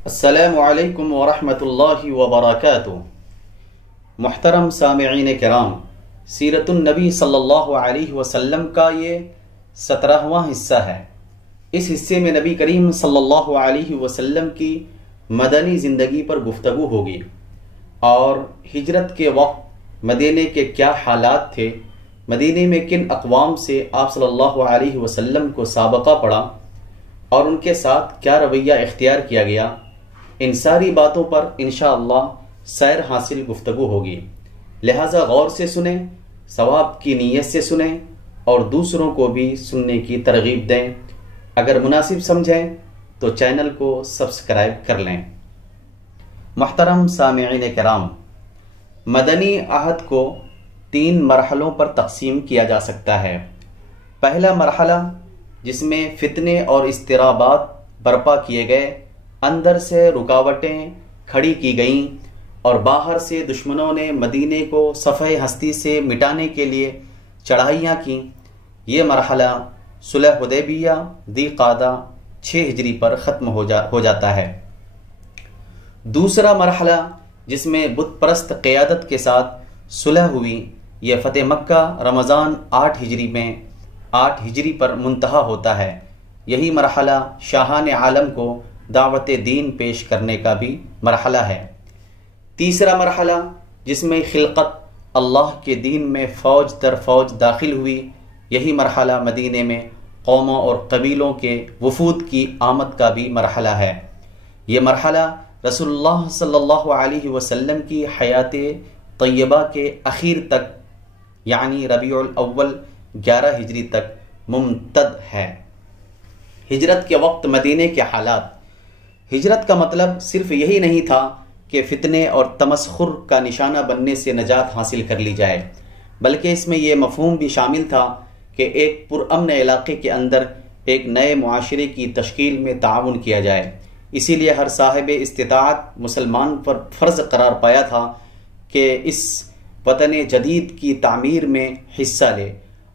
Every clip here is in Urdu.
السلام علیکم ورحمۃ اللہ وبرکاتہ۔ محترم سامعین کرام، سیرت النبی صلی اللہ علیہ وسلم کا یہ 17واں حصہ ہے۔ اس حصے میں نبی کریم صلی اللہ علیہ وسلم کی مدنی زندگی پر گفتگو ہوگی اور ہجرت کے وقت مدینے کے کیا حالات تھے، مدینے میں کن اقوام سے آپ صلی اللہ علیہ وسلم کو سابقہ پڑا اور ان کے ساتھ کیا رویہ اختیار کیا گیا، ان ساری باتوں پر انشاءاللہ سیر حاصل گفتگو ہوگی۔ لہٰذا غور سے سنیں، ثواب کی نیت سے سنیں اور دوسروں کو بھی سننے کی ترغیب دیں۔ اگر مناسب سمجھیں تو چینل کو سبسکرائب کر لیں۔ محترم سامعین کرام، مدنی عہد کو 3 مرحلوں پر تقسیم کیا جا سکتا ہے۔ پہلا مرحلہ جس میں فتنے اور اضطرابات برپا کیے گئے، اندر سے رکاوٹیں کھڑی کی گئیں اور باہر سے دشمنوں نے مدینے کو صفحہ ہستی سے مٹانے کے لیے چڑھائیاں کیں، یہ مرحلہ صلح حدیبیہ ذی قعدہ 6 ہجری پر ختم ہو جاتا ہے۔ دوسرا مرحلہ جس میں بت پرست قیادت کے ساتھ صلح ہوئی، یہ فتح مکہ رمضان 8 ہجری پر منتہا ہوتا ہے۔ یہی مرحلہ شاہان عالم کو دعوت دین پیش کرنے کا بھی مرحلہ ہے۔ تیسرا مرحلہ جس میں خلقت اللہ کے دین میں فوج در فوج داخل ہوئی، یہی مرحلہ مدینے میں قوموں اور قبیلوں کے وفود کی آمد کا بھی مرحلہ ہے۔ یہ مرحلہ رسول اللہ صلی اللہ علیہ وسلم کی حیات طیبہ کے اخیر تک، یعنی ربیع الاول 11 ہجری تک ممتد ہے۔ ہجرت کے وقت مدینے کے حالات۔ ہجرت کا مطلب صرف یہی نہیں تھا کہ فتنے اور تمسخر کا نشانہ بننے سے نجات حاصل کر لی جائے، بلکہ اس میں یہ مفہوم بھی شامل تھا کہ ایک پرامن علاقے کے اندر ایک نئے معاشرے کی تشکیل میں تعاون کیا جائے۔ اسی لیے ہر صاحب استطاعت مسلمان پر فرض قرار پایا تھا کہ اس وطن جدید کی تعمیر میں حصہ لے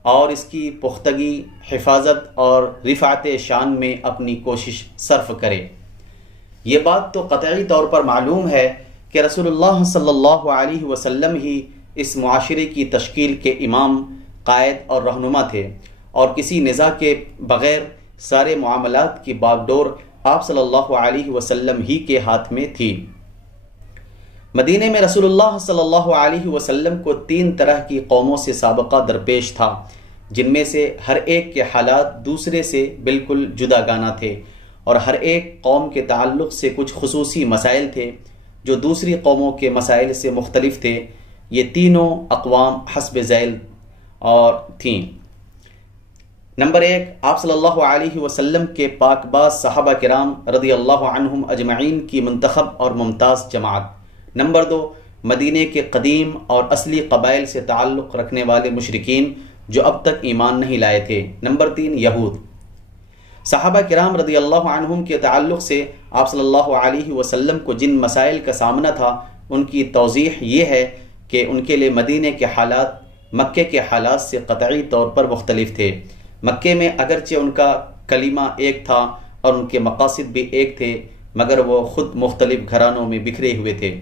اور اس کی پختگی، حفاظت اور رفعت شان میں اپنی کوشش صرف کرے۔ یہ بات تو قطعی طور پر معلوم ہے کہ رسول اللہ صلی اللہ علیہ وسلم ہی اس معاشرے کی تشکیل کے امام، قائد اور رہنما تھے، اور کسی نزاع کے بغیر سارے معاملات کی باغ ڈور آپ صلی اللہ علیہ وسلم ہی کے ہاتھ میں تھی۔ مدینے میں رسول اللہ صلی اللہ علیہ وسلم کو 3 طرح کی قوموں سے سابقہ درپیش تھا، جن میں سے ہر ایک کے حالات دوسرے سے بالکل جدا گانا تھے، اور ہر ایک قوم کے تعلق سے کچھ خصوصی مسائل تھے جو دوسری قوموں کے مسائل سے مختلف تھے۔ یہ تینوں اقوام حسب ذیل اور تھیں۔ نمبر 1، آپ صلی اللہ علیہ وسلم کے پاک باز صحابہ کرام رضی اللہ عنہم اجمعین کی منتخب اور ممتاز جماعت۔ نمبر 2، مدینے کے قدیم اور اصلی قبائل سے تعلق رکھنے والے مشرکین جو اب تک ایمان نہیں لائے تھے۔ نمبر 3، یہود۔ صحابہ کرام رضی اللہ عنہم کے تعلق سے آپ صلی اللہ علیہ وسلم کو جن مسائل کا سامنا تھا، ان کی توضیح یہ ہے کہ ان کے لیے مدینے کے حالات مکے کے حالات سے قطعی طور پر مختلف تھے۔ مکے میں اگرچہ ان کا کلمہ ایک تھا اور ان کے مقاصد بھی ایک تھے، مگر وہ خود مختلف گھرانوں میں بکھرے ہوئے تھے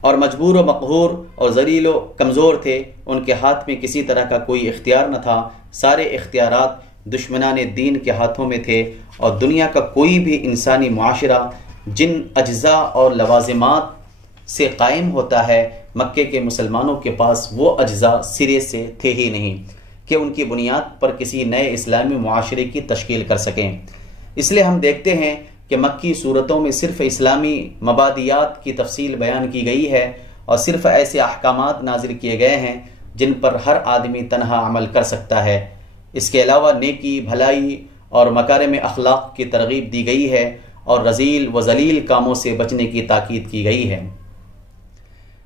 اور مجبور و مقہور اور ذلیل و کمزور تھے۔ ان کے ہاتھ میں کسی طرح کا کوئی اختیار نہ تھا، سارے اختیارات دشمنان دین کے ہاتھوں میں تھے، اور دنیا کا کوئی بھی انسانی معاشرہ جن اجزاء اور لوازمات سے قائم ہوتا ہے، مکے کے مسلمانوں کے پاس وہ اجزاء سرے سے تھے ہی نہیں کہ ان کی بنیاد پر کسی نئے اسلامی معاشرے کی تشکیل کر سکیں۔ اس لیے ہم دیکھتے ہیں کہ مکی صورتوں میں صرف اسلامی مبادیات کی تفصیل بیان کی گئی ہے اور صرف ایسے احکامات نازل کیے گئے ہیں جن پر ہر آدمی تنہا عمل کر سکتا ہے۔ اس کے علاوہ نیکی، بھلائی اور مکارم اخلاق کی ترغیب دی گئی ہے اور رذیل و ذلیل کاموں سے بچنے کی تاکید کی گئی ہے۔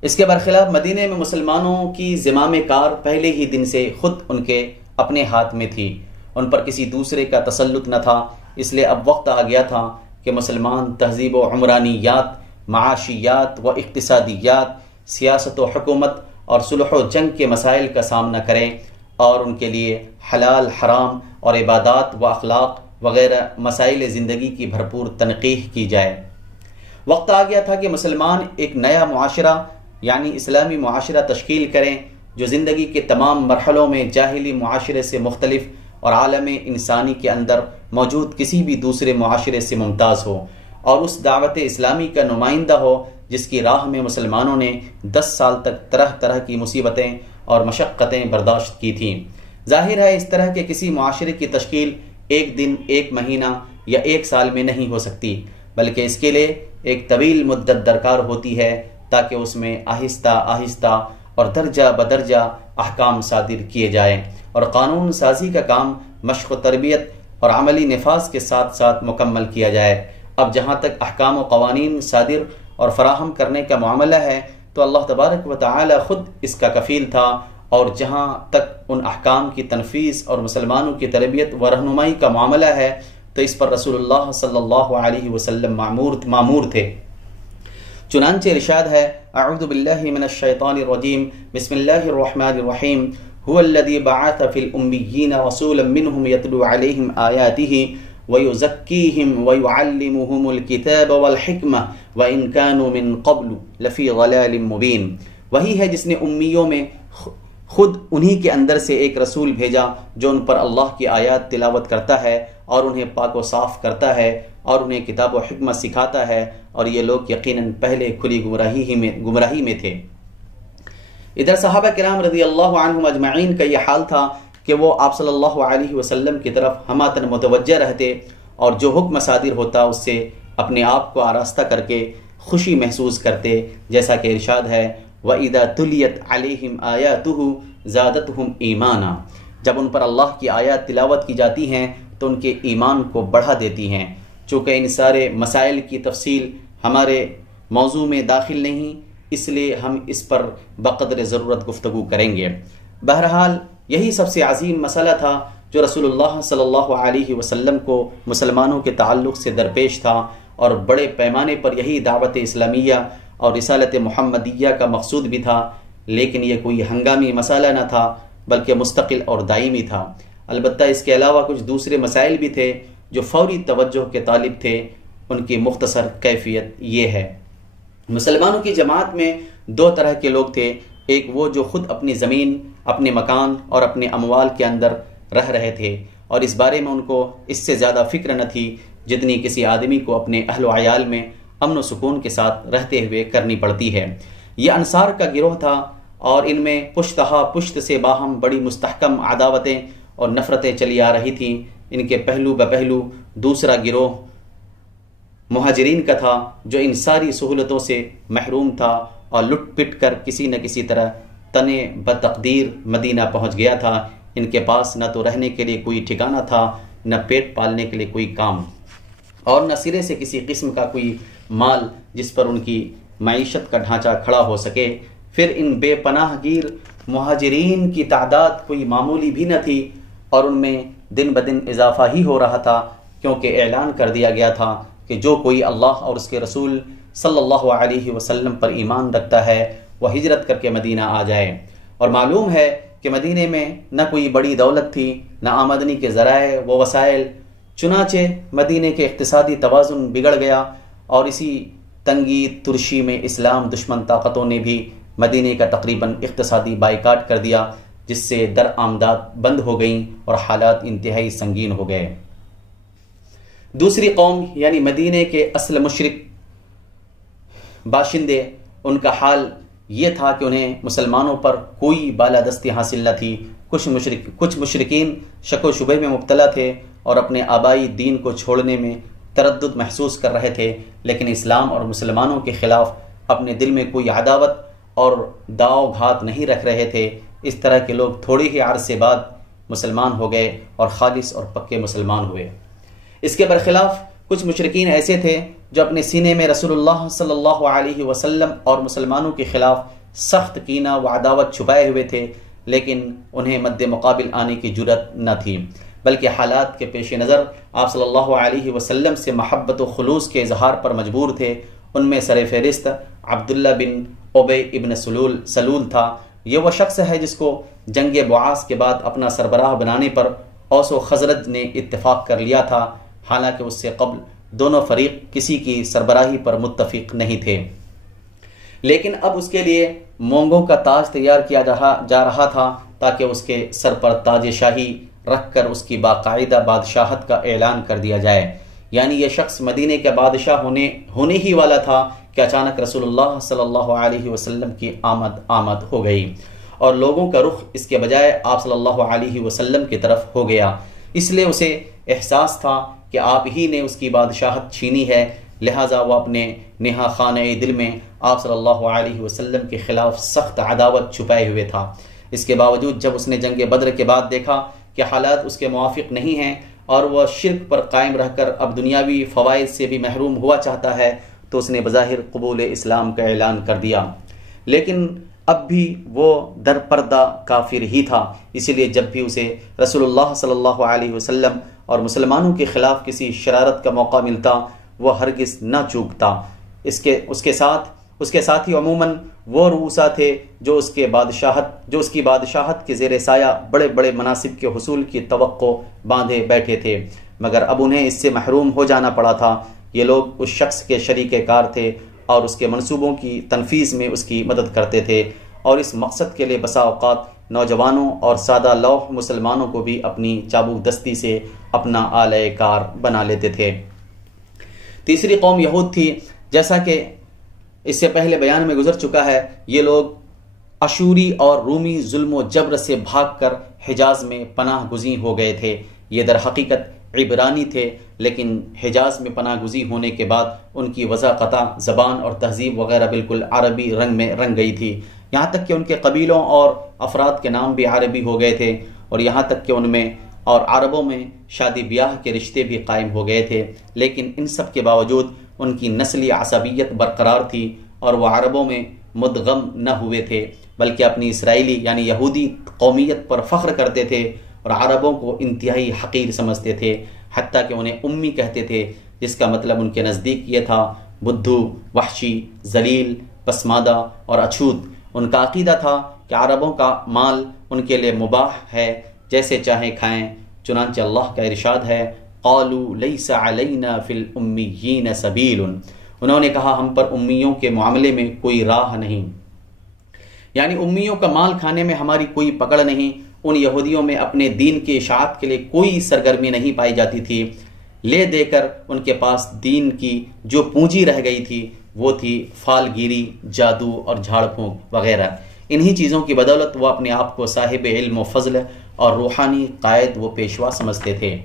اس کے برخلاف مدینے میں مسلمانوں کی زمام کار پہلے ہی دن سے خود ان کے اپنے ہاتھ میں تھی، ان پر کسی دوسرے کا تسلط نہ تھا۔ اس لیے اب وقت آ گیا تھا کہ مسلمان تہذیب و عمرانیات، معاشیات و اقتصادیات، سیاست و حکومت اور صلح و جنگ کے مسائل کا سامنا کریں اور ان کے لیے حلال، حرام اور عبادات و اخلاق وغیرہ مسائل زندگی کی بھرپور تنقیح کی جائے۔ وقت آ گیا تھا کہ مسلمان ایک نیا معاشرہ یعنی اسلامی معاشرہ تشکیل کریں جو زندگی کے تمام مرحلوں میں جاہلی معاشرے سے مختلف اور عالم انسانی کے اندر موجود کسی بھی دوسرے معاشرے سے ممتاز ہو، اور اس دعوت اسلامی کا نمائندہ ہو جس کی راہ میں مسلمانوں نے 10 سال تک طرح طرح کی مصیبتیں اور مشقتیں برداشت کی تھیں۔ ظاہر ہے اس طرح کے کسی معاشرے کی تشکیل ایک دن، ایک مہینہ یا ایک سال میں نہیں ہو سکتی، بلکہ اس کے لیے ایک طویل مدت درکار ہوتی ہے تاکہ اس میں آہستہ آہستہ اور درجہ بدرجہ احکام صادر کیے جائیں، اور قانون سازی کا کام مشق و تربیت اور عملی نفاذ کے ساتھ ساتھ مکمل کیا جائے۔ اب جہاں تک احکام و قوانین صادر اور فراہم کرنے کا معاملہ ہے تو اللہ تبارک و تعالی خود اس کا کفیل تھا، اور جہاں تک ان احکام کی تنفیذ اور مسلمانوں کی تربیت و رہنمائی کا معاملہ ہے تو اس پر رسول اللہ صلی اللہ علیہ وسلم معمور تھے۔ چنانچہ ارشاد ہے، اعوذ باللہ من الشیطان الرجیم، بسم اللہ الرحمن الرحیم، هو الذی بعث فی الامیین رسولا منہم یتلو علیہم آیاتہ ویزکیہم ویعلمہم الکتاب والحکمہ وان کانوا من قبل لفی ضلال مبین۔ وہی ہے جس نے امیوں میں خود انہی کے اندر سے ایک رسول بھیجا جو ان پر اللہ کی آیات تلاوت کرتا ہے اور انہیں پاک و صاف کرتا ہے اور انہیں کتاب و حکمت سکھاتا ہے، اور یہ لوگ یقیناً پہلے کھلی گمراہی میں تھے۔ ادھر صحابہ کرام رضی اللہ عنہم اجمعین کا یہ حال تھا کہ وہ آپ صلی اللہ علیہ وسلم کی طرف ہماتن متوجہ رہتے اور جو حکم صادر ہوتا اس سے اپنے آپ کو آراستہ کر کے خوشی محسوس کرتے، جیسا کہ ارشاد ہے، وَإِذَا تُلِيَتْ عَلَيْهِمْ آيَاتُهُ زَادَتْهُمْ إِيمَانًا۔ جب ان پر اللہ کی آیات تلاوت کی جاتی ہیں تو ان کے ایمان کو بڑھا دیتی ہیں۔ چونکہ ان سارے مسائل کی تفصیل ہمارے موضوع میں داخل نہیں، اس لیے ہم اس پر بقدر ضرورت گفتگو کریں گے۔ بہرحال یہی سب سے عظیم مسئلہ تھا جو رسول اللہ صلی اللہ علیہ وسلم کو مسلمانوں کے تعلق سے درپیش تھا، اور بڑے پیمانے پر یہی دعوت اسلامیہ اور رسالت محمدیہ کا مقصود بھی تھا، لیکن یہ کوئی ہنگامی مسئلہ نہ تھا بلکہ مستقل اور دائمی تھا۔ البتہ اس کے علاوہ کچھ دوسرے مسائل بھی تھے جو فوری توجہ کے طالب تھے۔ ان کی مختصر کیفیت یہ ہے، مسلمانوں کی جماعت میں 2 طرح کے لوگ تھے، ایک وہ جو خود اپنی زمین، اپنے مکان اور اپنے اموال کے اندر رہ رہے تھے، اور اس بارے میں ان کو اس سے زیادہ فکر نہ تھی جتنی کسی آدمی کو اپنے اہل و عیال میں امن و سکون کے ساتھ رہتے ہوئے کرنی پڑتی ہے۔ یہ انصار کا گروہ تھا، اور ان میں پشتہا پشت سے باہم بڑی مستحکم عداوتیں اور نفرتیں چلی آ رہی تھیں۔ ان کے پہلو بپہلو دوسرا گروہ مہاجرین کا تھا جو ان ساری سہولتوں سے محروم تھا اور لٹ پٹ کر کسی نہ کسی طرح تنے بتقدیر مدینہ پہنچ گیا تھا۔ ان کے پاس نہ تو رہنے کے لیے کوئی ٹھکانہ تھا، نہ پیٹ پالنے کے لیے کوئی کام، اور نہ سرے سے کسی قسم کا کوئی مال جس پر ان کی معیشت کا ڈھانچہ کھڑا ہو سکے۔ پھر ان بے پناہ گیر مہاجرین کی تعداد کوئی معمولی بھی نہ تھی، اور ان میں دن بدن اضافہ ہی ہو رہا تھا، کیونکہ اعلان کر دیا گیا تھا کہ جو کوئی اللہ اور اس کے رسول صلی اللہ علیہ وسلم پر ایمان رکھتا ہے وہ ہجرت کر کے مدینہ آ جائے۔ اور معلوم ہے کہ مدینے میں نہ کوئی بڑی دولت تھی، نہ آمدنی کے ذرائع و وسائل، چنانچہ مدینے کے اقتصادی توازن بگڑ گیا، اور اسی تنگی ترشی میں اسلام دشمن طاقتوں نے بھی مدینے کا تقریباً اقتصادی بائیکاٹ کر دیا، جس سے درآمدات بند ہو گئیں اور حالات انتہائی سنگین ہو گئے۔ دوسری قوم یعنی مدینے کے اصل مشرک باشندے، ان کا حال یہ تھا کہ انہیں مسلمانوں پر کوئی بالادستی حاصل نہ تھی۔ کچھ مشرکین شک و شبہ میں مبتلا تھے اور اپنے آبائی دین کو چھوڑنے میں تردد محسوس کر رہے تھے، لیکن اسلام اور مسلمانوں کے خلاف اپنے دل میں کوئی عداوت اور داؤ گھات نہیں رکھ رہے تھے۔ اس طرح کے لوگ تھوڑے ہی عرصے بعد مسلمان ہو گئے اور خالص اور پکے مسلمان ہوئے۔ اس کے برخلاف کچھ مشرکین ایسے تھے جو اپنے سینے میں رسول اللہ صلی اللہ علیہ وسلم اور مسلمانوں کے خلاف سخت کینہ و عداوت چھپائے ہوئے تھے، لیکن انہیں مد مقابل آنے کی جرأت نہ تھی، بلکہ حالات کے پیش نظر آپ صلی اللہ علیہ وسلم سے محبت و خلوص کے اظہار پر مجبور تھے۔ ان میں سر فہرست عبداللہ بن ابی ابن سلول تھا۔ یہ وہ شخص ہے جس کو جنگ بعاث کے بعد اپنا سربراہ بنانے پر اوس و خزرج نے اتفاق کر لیا تھا، حالانکہ اس سے قبل دونوں فریق کسی کی سربراہی پر متفق نہیں تھے، لیکن اب اس کے لیے مونگوں کا تاج تیار کیا جا رہا تھا تاکہ اس کے سر پر تاج شاہی رکھ کر اس کی باقاعدہ بادشاہت کا اعلان کر دیا جائے۔ یعنی یہ شخص مدینے کے بادشاہ ہونے ہی والا تھا کہ اچانک رسول اللہ صلی اللہ علیہ وسلم کی آمد ہو گئی، اور لوگوں کا رخ اس کے بجائے آپ صلی اللہ علیہ وسلم کی طرف ہو گیا، اس لیے اسے احساس تھا کہ آپ ہی نے اس کی بادشاہت چھینی ہے، لہٰذا وہ اپنے نہا خانہ دل میں آپ صلی اللہ علیہ وسلم کے خلاف سخت عداوت چھپائے ہوئے تھا۔ اس کے باوجود جب اس نے جنگ بدر کے بعد دیکھا کہ حالات اس کے موافق نہیں ہیں اور وہ شرک پر قائم رہ کر اب دنیاوی فوائد سے بھی محروم ہوا چاہتا ہے، تو اس نے بظاہر قبول اسلام کا اعلان کر دیا، لیکن اب بھی وہ در پردہ کافر ہی تھا، اسی لیے جب بھی اسے رسول اللہ صلی اللہ علیہ وسلم اور مسلمانوں کے خلاف کسی شرارت کا موقع ملتا وہ ہرگز نہ چوکتا۔ اس کے ساتھ ہی عموماً وہ رؤسا تھے جو اس کی بادشاہت کے زیر سایہ بڑے بڑے مناصب کے حصول کی توقع باندھے بیٹھے تھے، مگر اب انہیں اس سے محروم ہو جانا پڑا تھا۔ یہ لوگ اس شخص کے شریک کار تھے اور اس کے منصوبوں کی تنفیذ میں اس کی مدد کرتے تھے، اور اس مقصد کے لیے بسا اوقات نوجوانوں اور سادہ لوح مسلمانوں کو بھی اپنی چابک دستی سے اپنا آلہ کار بنا لیتے تھے۔ تیسری قوم یہود تھی، جیسا کہ اس سے پہلے بیان میں گزر چکا ہے۔ یہ لوگ اشوری اور رومی ظلم و جبر سے بھاگ کر حجاز میں پناہ گزین ہو گئے تھے۔ یہ در حقیقت عبرانی تھے، لیکن حجاز میں پناہ گزین ہونے کے بعد ان کی وضاقتہ زبان اور تہذیب وغیرہ بالکل عربی رنگ میں رنگ گئی تھی، یہاں تک کہ ان کے قبیلوں اور افراد کے نام بھی عربی ہو گئے تھے، اور یہاں تک کہ ان میں اور عربوں میں شادی بیاہ کے رشتے بھی قائم ہو گئے تھے، لیکن ان سب کے باوجود ان کی نسلی عصبیت برقرار تھی، اور وہ عربوں میں مدغم نہ ہوئے تھے، بلکہ اپنی اسرائیلی یعنی یہودی قومیت پر فخر کرتے تھے اور عربوں کو انتہائی حقیر سمجھتے تھے، حتیٰ کہ انہیں امی کہتے تھے، جس کا مطلب ان کے نزدیک یہ تھا بدھو، وحشی، ذلیل، پسماندہ اور اچھوت۔ ان کا عقیدہ تھا کہ عربوں کا مال ان کے لیے مباح ہے، جیسے چاہیں کھائیں، چنانچہ اللہ کا ارشاد ہے قالوا لیس علینا فی الامیین سبیل، انہوں نے کہا ہم پر امیوں کے معاملے میں کوئی راہ نہیں، یعنی امیوں کا مال کھانے میں ہماری کوئی پکڑ نہیں۔ ان یہودیوں میں اپنے دین کی اشاعت کے لیے کوئی سرگرمی نہیں پائی جاتی تھی، لے دے کر ان کے پاس دین کی جو پونجی رہ گئی تھی وہ تھی فال گیری، جادو اور جھاڑ پھونک وغیرہ۔ انہی چیزوں کی بدولت وہ اپنے آپ کو صاحب علم و فضل اور روحانی قائد و پیشوا سمجھتے تھے۔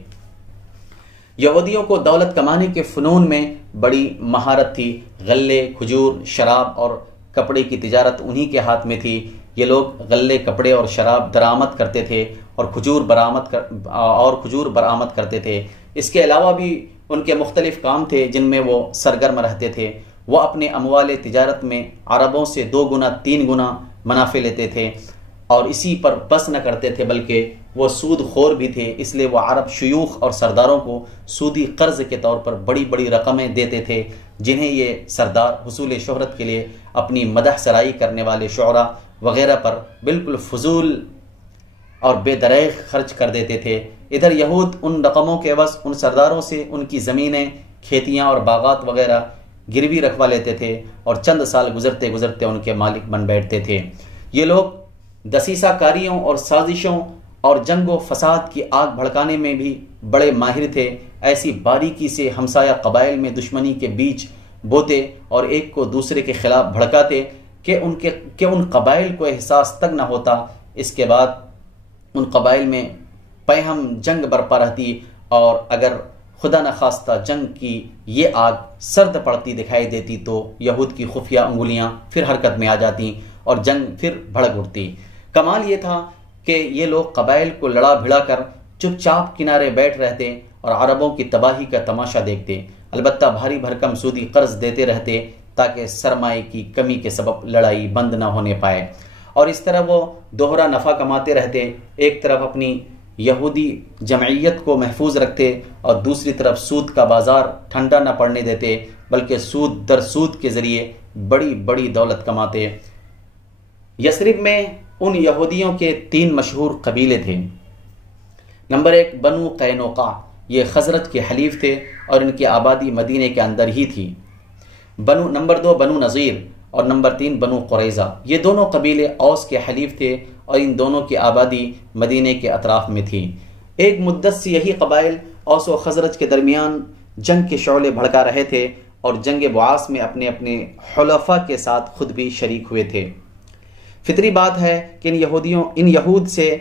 یہودیوں کو دولت کمانے کے فنون میں بڑی مہارت تھی، غلے، کھجور، شراب اور کپڑے کی تجارت انہی کے ہاتھ میں تھی۔ یہ لوگ غلے، کپڑے اور شراب درآمد کرتے تھے اور کھجور برآمد کرتے تھے۔ اس کے علاوہ بھی ان کے مختلف کام تھے جن میں وہ سرگرم رہتے تھے۔ وہ اپنے اموال تجارت میں عربوں سے 2 گنا 3 گنا منافع لیتے تھے، اور اسی پر بس نہ کرتے تھے بلکہ وہ سود خور بھی تھے، اس لیے وہ عرب شیوخ اور سرداروں کو سودی قرض کے طور پر بڑی بڑی رقمیں دیتے تھے، جنہیں یہ سردار حصول شہرت کے لیے اپنی مدح سرائی کرنے والے شعراء وغیرہ پر بالکل فضول اور بے دریغ خرچ کر دیتے تھے۔ ادھر یہود ان رقموں کے عوض ان سرداروں سے ان کی زمینیں، کھیتیاں اور باغات وغیرہ گروی رکھوا لیتے تھے، اور چند سال گزرتے گزرتے ان کے مالک بن بیٹھتے تھے۔ یہ لوگ دسیسہ کاریوں اور سازشوں اور جنگ و فساد کی آگ بھڑکانے میں بھی بڑے ماہر تھے۔ ایسی باریکی سے ہمسایہ قبائل میں دشمنی کے بیج بوتے اور ایک کو دوسرے کے خلاف بھڑکاتے کہ ان قبائل کو احساس تک نہ ہوتا۔ اس کے بعد ان قبائل میں پیہم جنگ برپا رہتی، اور اگر خدا نخواستہ جنگ کی یہ آگ سرد پڑتی دکھائی دیتی تو یہود کی خفیہ انگلیاں پھر حرکت میں آ جاتی اور جنگ پھر بھڑک اٹھتی۔ کمال یہ تھا کہ یہ لوگ قبائل کو لڑا بھڑا کر چپ چاپ کنارے بیٹھ رہتے اور عربوں کی تباہی کا تماشا دیکھتے، البتہ بھاری بھرکم سودی قرض دیتے رہتے تاکہ سرمایہ کی کمی کے سبب لڑائی بند نہ ہونے پائے، اور اس طرح وہ دوہرا نفع کماتے رہتے، ایک طرف اپنی یہودی جمعیت کو محفوظ رکھتے اور دوسری طرف سود کا بازار ٹھنڈا نہ پڑنے دیتے، بلکہ سود در سود کے ذریعے بڑی بڑی دولت کماتے۔ یثرب میں ان یہودیوں کے 3 مشہور قبیلے تھے۔ نمبر 1 بنو قینوقا، یہ خزرج کے حلیف تھے اور ان کی آبادی مدینے کے اندر ہی تھی۔ نمبر 2 بنو نذیر اور نمبر 3 بنو قریظہ، یہ دونوں قبیلے اوس کے حلیف تھے اور ان دونوں کی آبادی مدینے کے اطراف میں تھی۔ ایک مدت سے یہی قبائل اوس و خزرج کے درمیان جنگ کے شعلے بھڑکا رہے تھے اور جنگ بعاث میں اپنے اپنے حلفاء کے ساتھ خود بھی شریک ہوئے تھے۔ فطری بات ہے کہ ان یہود سے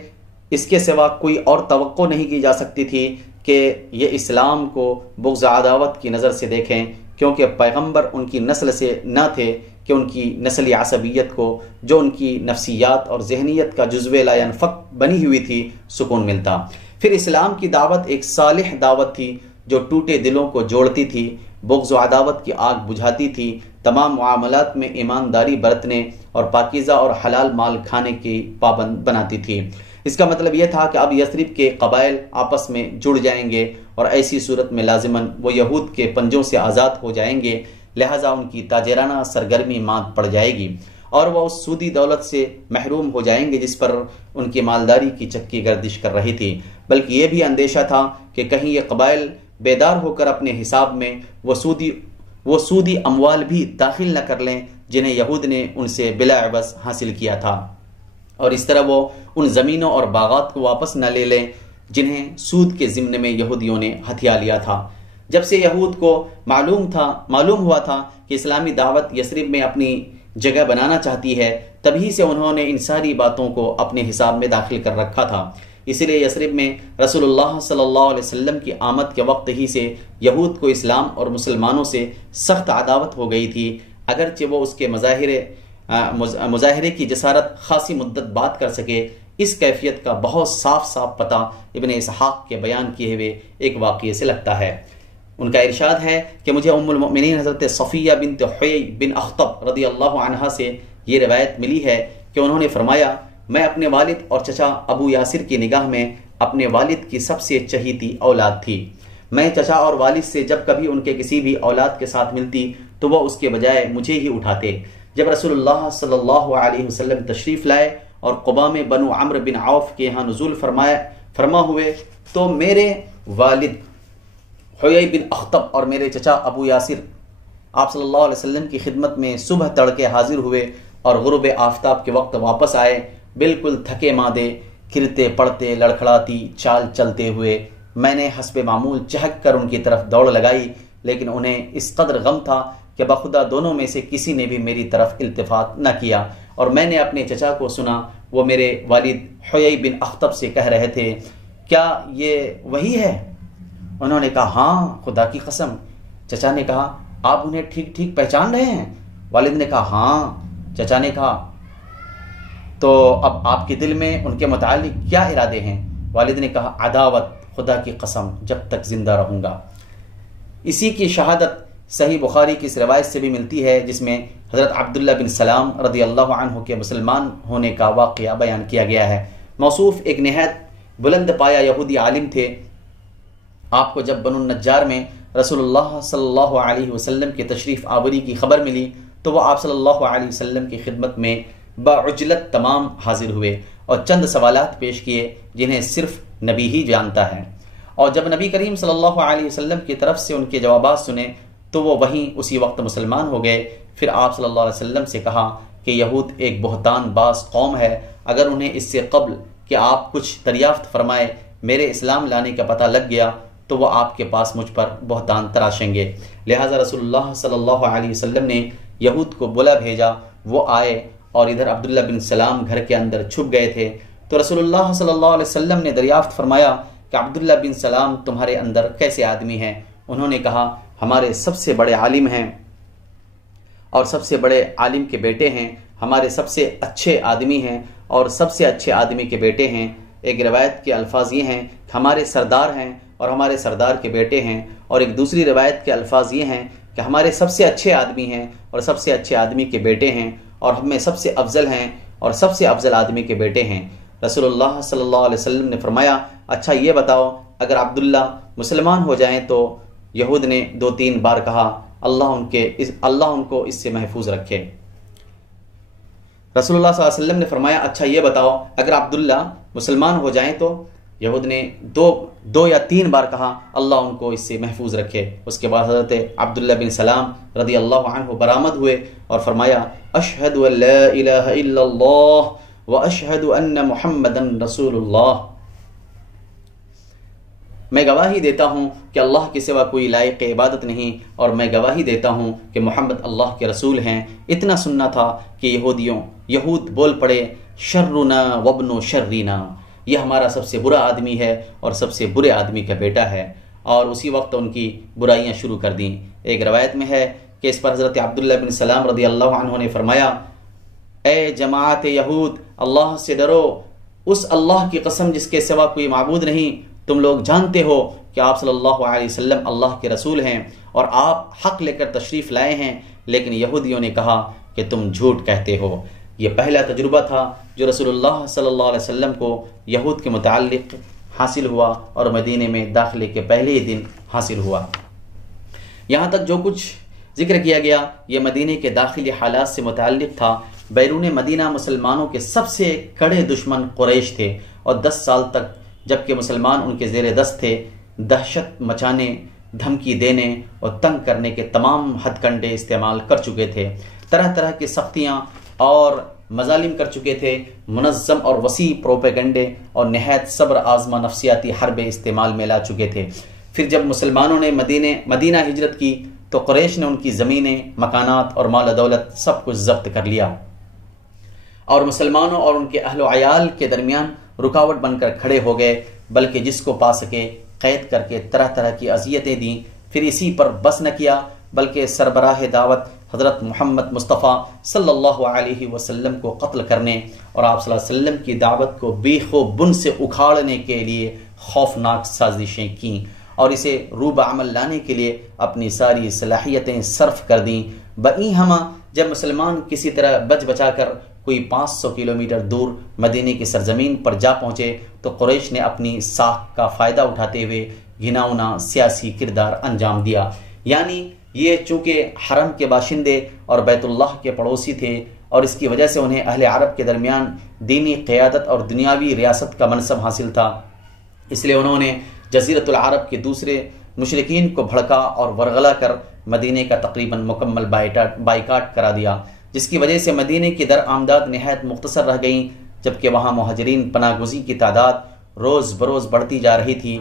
اس کے سوا کوئی اور توقع نہیں کی جا سکتی تھی کہ یہ اسلام کو بغض عداوت کی نظر سے دیکھیں، کیونکہ پیغمبر ان کی نسل سے نہ تھے کہ ان کی نسلی عصبیت کو، جو ان کی نفسیات اور ذہنیت کا جزو لا ينفک بنی ہوئی تھی، سکون ملتا۔ پھر اسلام کی دعوت ایک صالح دعوت تھی جو ٹوٹے دلوں کو جوڑتی تھی، بغض و عداوت کی آگ بجھاتی تھی، تمام معاملات میں ایمانداری برتنے اور پاکیزہ اور حلال مال کھانے کی پابند بناتی تھی۔ اس کا مطلب یہ تھا کہ اب یثرب کے قبائل آپس میں جڑ جائیں گے اور ایسی صورت میں لازماً وہ یہود کے پنجوں سے آزاد ہو جائیں گے، لہٰذا ان کی تاجرانہ سرگرمی ماند پڑ جائے گی اور وہ اس سودی دولت سے محروم ہو جائیں گے جس پر ان کی مالداری کی چکی گردش کر رہی تھی۔ بلکہ یہ بھی اندیشہ تھا کہ کہیں یہ قبائل بیدار ہو کر اپنے حساب میں وہ سودی اموال بھی داخل نہ کر لیں جنہیں یہود نے ان سے بلا عوض حاصل کیا تھا، اور اس طرح وہ ان زمینوں اور باغات کو واپس نہ لے لیں جنہیں سود کے ضمن میں یہودیوں نے ہتھیا لیا تھا۔ جب سے یہود کو معلوم ہوا تھا کہ اسلامی دعوت یثرب میں اپنی جگہ بنانا چاہتی ہے، تبھی سے انہوں نے ان ساری باتوں کو اپنے حساب میں داخل کر رکھا تھا۔ اسی لیے یثرب میں رسول اللہ صلی اللہ علیہ وسلم کی آمد کے وقت ہی سے یہود کو اسلام اور مسلمانوں سے سخت عداوت ہو گئی تھی، اگرچہ وہ اس کے مظاہرے کی جسارت خاصی مدت بعد کر سکے۔ اس کیفیت کا بہت صاف پتہ ابن اسحاق کے بیان کیے ہوئے ایک واقعے سے لگتا ہے۔ ان کا ارشاد ہے کہ مجھے ام المؤمنین حضرت صفیہ بنت حیی بن اخطب رضی اللہ عنہا سے یہ روایت ملی ہے کہ انہوں نے فرمایا، میں اپنے والد اور چچا ابو یاسر کی نگاہ میں اپنے والد کی سب سے چہیتی اولاد تھی۔ میں چچا اور والد سے جب کبھی ان کے کسی بھی اولاد کے ساتھ ملتی تو وہ اس کے بجائے مجھے ہی اٹھاتے۔ جب رسول اللہ صلی اللہ علیہ وسلم تشریف لائے اور قباء میں بنو عمرو بن عوف کے یہاں نزول فرما ہوئے تو میرے والد حیی بن اخطب اور میرے چچا ابو یاسر آپ صلی اللہ علیہ وسلم کی خدمت میں صبح تڑکے حاضر ہوئے اور غروب آفتاب کے وقت واپس آئے، بالکل تھکے مادے، گرتے پڑتے لڑکھڑاتی چال چلتے ہوئے۔ میں نے حسب معمول چہک کر ان کی طرف دوڑ لگائی، لیکن انہیں اس قدر غم تھا کہ بخدا دونوں میں سے کسی نے بھی میری طرف التفات نہ کیا، اور میں نے اپنے چچا کو سنا وہ میرے والد حیی بن اخطب سے کہہ رہے تھے، کیا یہ وہی ہے؟ انہوں نے کہا، ہاں خدا کی قسم۔ چچا نے کہا، آپ انہیں ٹھیک ٹھیک پہچان رہے ہیں؟ والد نے کہا، ہاں۔ چچا نے کہا، تو اب آپ کے دل میں ان کے متعلق کیا ارادے ہیں؟ والد نے کہا، عداوت، خدا کی قسم جب تک زندہ رہوں گا۔ اسی کی شہادت صحیح بخاری کی اس روایت سے بھی ملتی ہے جس میں حضرت عبداللہ بن سلام رضی اللہ عنہ کے مسلمان ہونے کا واقعہ بیان کیا گیا ہے۔ موصوف ایک نہایت بلند پایا یہودی عالم تھے۔ آپ کو جب بنو النجار میں رسول اللہ صلی اللہ علیہ وسلم کے تشریف آوری کی خبر ملی تو وہ آپ صلی اللہ علیہ وسلم کی خدمت میں بعجلت تمام حاضر ہوئے اور چند سوالات پیش کیے جنہیں صرف نبی ہی جانتا ہے، اور جب نبی کریم صلی اللہ علیہ وسلم کی طرف سے ان کے جوابات سنے تو وہ وہیں اسی وقت مسلمان ہو گئے۔ پھر آپ صلی اللہ علیہ وسلم سے کہا کہ یہود ایک بہتان باز قوم ہے، اگر انہیں اس سے قبل کہ آپ کچھ دریافت فرمائے میرے اسلام لانے کا پتہ لگ گیا تو وہ آپ کے پاس مجھ پر بہتان تراشیں گے۔ لہٰذا رسول اللہ صلی اللہ علیہ وسلم نے یہود کو بلا بھیجا، وہ آئے اور ادھر عبداللہ بن سلام گھر کے اندر چھپ گئے تھے، تو رسول اللہ صلی اللہ علیہ وسلم نے دریافت فرمایا کہ عبداللہ بن سلام تمہارے اندر کیسے آدمی ہیں؟ انہوں نے کہا، ہمارے سب سے بڑے عالم ہیں اور سب سے بڑے عالم کے بیٹے ہیں، ہمارے سب سے اچھے آدمی ہیں اور سب سے اچھے آدمی کے بیٹے ہیں۔ ایک روایت کے الفاظ یہ ہیں کہ ہمارے سردار ہیں اور ہمارے سردار کے بیٹے ہیں، اور ایک دوسری روایت کے الفاظ یہ ہیں کہ ہمارے سب سے اچھے آدمی ہیں اور سب سے اچھے آدمی کے بیٹے ہیں، اور ہم میں سب سے افضل ہیں اور سب سے افضل آدمی کے بیٹے ہیں۔ رسول اللہ صلی اللہ علیہ وسلم نے فرمایا، اچھا یہ بتاؤ اگر عبداللہ مسلمان ہو جائیں تو؟ یہود نے 2-3 بار کہا، اللہ ان کو اس سے محفوظ رکھے۔ رسول اللہ صلی اللہ علیہ وسلم نے فرمایا، اچھا یہ بتاؤ اگر عبداللہ مسلمان ہو جائیں تو؟ یہود نے دو یا تین بار کہا اللہ ان کو اس سے محفوظ رکھے۔ اس کے بعد حضرت عبداللہ بن سلام رضی اللہ عنہ برآمد ہوئے اور فرمایا اشہد ان لا الہ الا اللہ واشہد ان محمدا رسول اللہ، میں گواہی دیتا ہوں کہ اللہ کے سوا کوئی لائق عبادت نہیں، اور میں گواہی دیتا ہوں کہ محمد اللہ کے رسول ہیں۔ اتنا سننا تھا کہ یہود بول پڑے شرنا وابن شرنا، یہ ہمارا سب سے برا آدمی ہے اور سب سے برے آدمی کا بیٹا ہے، اور اسی وقت ان کی برائیاں شروع کر دیں۔ ایک روایت میں ہے کہ اس پر حضرت عبداللہ بن سلام رضی اللہ عنہ نے فرمایا اے جماعت یہود، اللہ سے ڈرو، اس اللہ کی قسم جس کے سوا کوئی معبود نہیں، تم لوگ جانتے ہو کہ آپ صلی اللہ علیہ وسلم اللہ کے رسول ہیں اور آپ حق لے کر تشریف لائے ہیں، لیکن یہودیوں نے کہا کہ تم جھوٹ کہتے ہو۔ یہ پہلا تجربہ تھا جو رسول اللہ صلی اللہ علیہ وسلم کو یہود کے متعلق حاصل ہوا، اور مدینے میں داخلے کے پہلے ہی دن حاصل ہوا۔ یہاں تک جو کچھ ذکر کیا گیا یہ مدینے کے داخلی حالات سے متعلق تھا۔ بیرون مدینہ مسلمانوں کے سب سے کڑے دشمن قریش تھے، اور 10 سال تک جبکہ مسلمان ان کے زیر دست تھے، دہشت مچانے، دھمکی دینے اور تنگ کرنے کے تمام ہتھ کنڈے استعمال کر چکے تھے، طرح طرح کی سختیاں اور مظالم کر چکے تھے، منظم اور وسیع پروپیگنڈے اور نہایت صبر آزما نفسیاتی حربیں استعمال میں لا چکے تھے۔ پھر جب مسلمانوں نے مدینہ ہجرت کی تو قریش نے ان کی زمینیں، مکانات اور مال و دولت سب کچھ ضبط کر لیا، اور مسلمانوں اور ان کے اہل و عیال کے درمیان رکاوٹ بن کر کھڑے ہو گئے، بلکہ جس کو پا سکے قید کر کے طرح طرح کی اذیتیں دیں۔ پھر اسی پر بس نہ کیا بلکہ سربراہ دعوت حضرت محمد مصطفیٰ صلی اللہ علیہ وسلم کو قتل کرنے اور آپ صلی اللہ علیہ وسلم کی دعوت کو بیخ و بن سے اکھاڑنے کے لیے خوفناک سازشیں کیں، اور اسے روب عمل لانے کے لیے اپنی ساری صلاحیتیں صرف کر دیں۔ بئی ہمہ جب مسلمان کسی طرح بچ بچا کر کوئی 500 کلومیٹر دور مدینے کی سرزمین پر جا پہنچے تو قریش نے اپنی ساکھ کا فائدہ اٹھاتے ہوئے گھناؤنا سیاسی کردار انجام دیا۔ یعنی یہ چونکہ حرم کے باشندے اور بیت اللہ کے پڑوسی تھے، اور اس کی وجہ سے انہیں اہل عرب کے درمیان دینی قیادت اور دنیاوی ریاست کا منصب حاصل تھا، اس لیے انہوں نے جزیرۃ العرب کے دوسرے مشرکین کو بھڑکا اور ورغلا کر مدینے کا تقریباً مکمل بائیکاٹ کرا دیا، جس کی وجہ سے مدینے کی درآمدات نہایت مختصر رہ گئیں، جبکہ وہاں مہاجرین پناہ گزین کی تعداد روز بروز بڑھتی جا رہی تھی۔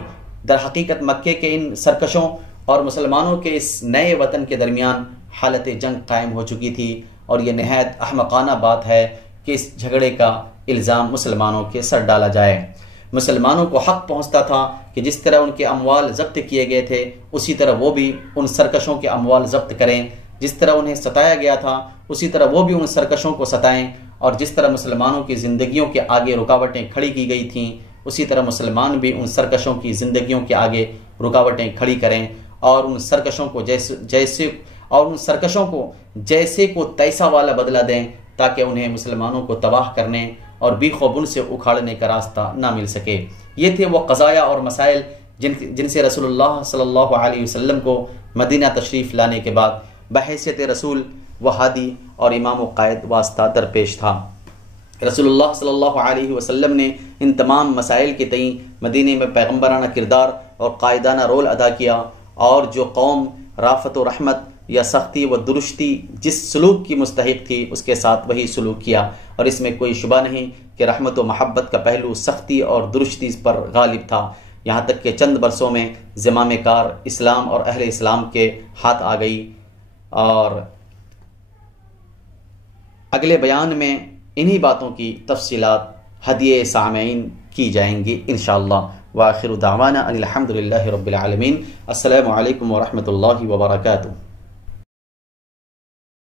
در حقیقت مکے کے ان سرکشوں اور مسلمانوں کے اس نئے وطن کے درمیان حالت جنگ قائم ہو چکی تھی، اور یہ نہایت احمقانہ بات ہے کہ اس جھگڑے کا الزام مسلمانوں کے سر ڈالا جائے۔ مسلمانوں کو حق پہنچتا تھا کہ جس طرح ان کے اموال ضبط کیے گئے تھے اسی طرح وہ بھی ان سرکشوں کے اموال ضبط کریں، جس طرح انہیں ستایا گیا تھا اسی طرح وہ بھی ان سرکشوں کو ستائیں، اور جس طرح مسلمانوں کی زندگیوں کے آگے رکاوٹیں کھڑی کی گئی تھیں اسی طرح مسلمان بھی ان سرکشوں کی زندگیوں کے آگے رکاوٹیں کھڑی کریں، اور ان سرکشوں کو جیسے کو تیسا والا بدلہ دیں، تاکہ انہیں مسلمانوں کو تباہ کرنے اور بیخ و بن سے اکھاڑنے کا راستہ نہ مل سکے۔ یہ تھے وہ قضایا اور مسائل جن سے رسول اللہ صلی اللہ علیہ وسلم کو مدینہ تشریف لانے کے بعد بحیثیت رسول و ہادی اور امام و قائد واسطہ درپیش تھا۔ رسول اللہ صلی اللہ علیہ وسلم نے ان تمام مسائل کے تئیں مدینے میں پیغمبرانہ کردار اور قائدانہ رول ادا کیا، اور جو قوم رافت و رحمت یا سختی و درستی جس سلوک کی مستحق تھی اس کے ساتھ وہی سلوک کیا، اور اس میں کوئی شبہ نہیں کہ رحمت و محبت کا پہلو سختی اور درستی پر غالب تھا، یہاں تک کہ چند برسوں میں زمام کار اسلام اور اہل اسلام کے ہاتھ آ گئی۔ اور اگلے بیان میں انہی باتوں کی تفصیلات ہدیے سامعین کی جائیں گی انشاءاللہ۔ وآخر دعوانا ان الحمد للہ رب العالمین۔ السلام علیکم ورحمۃ اللہ وبرکاتہ۔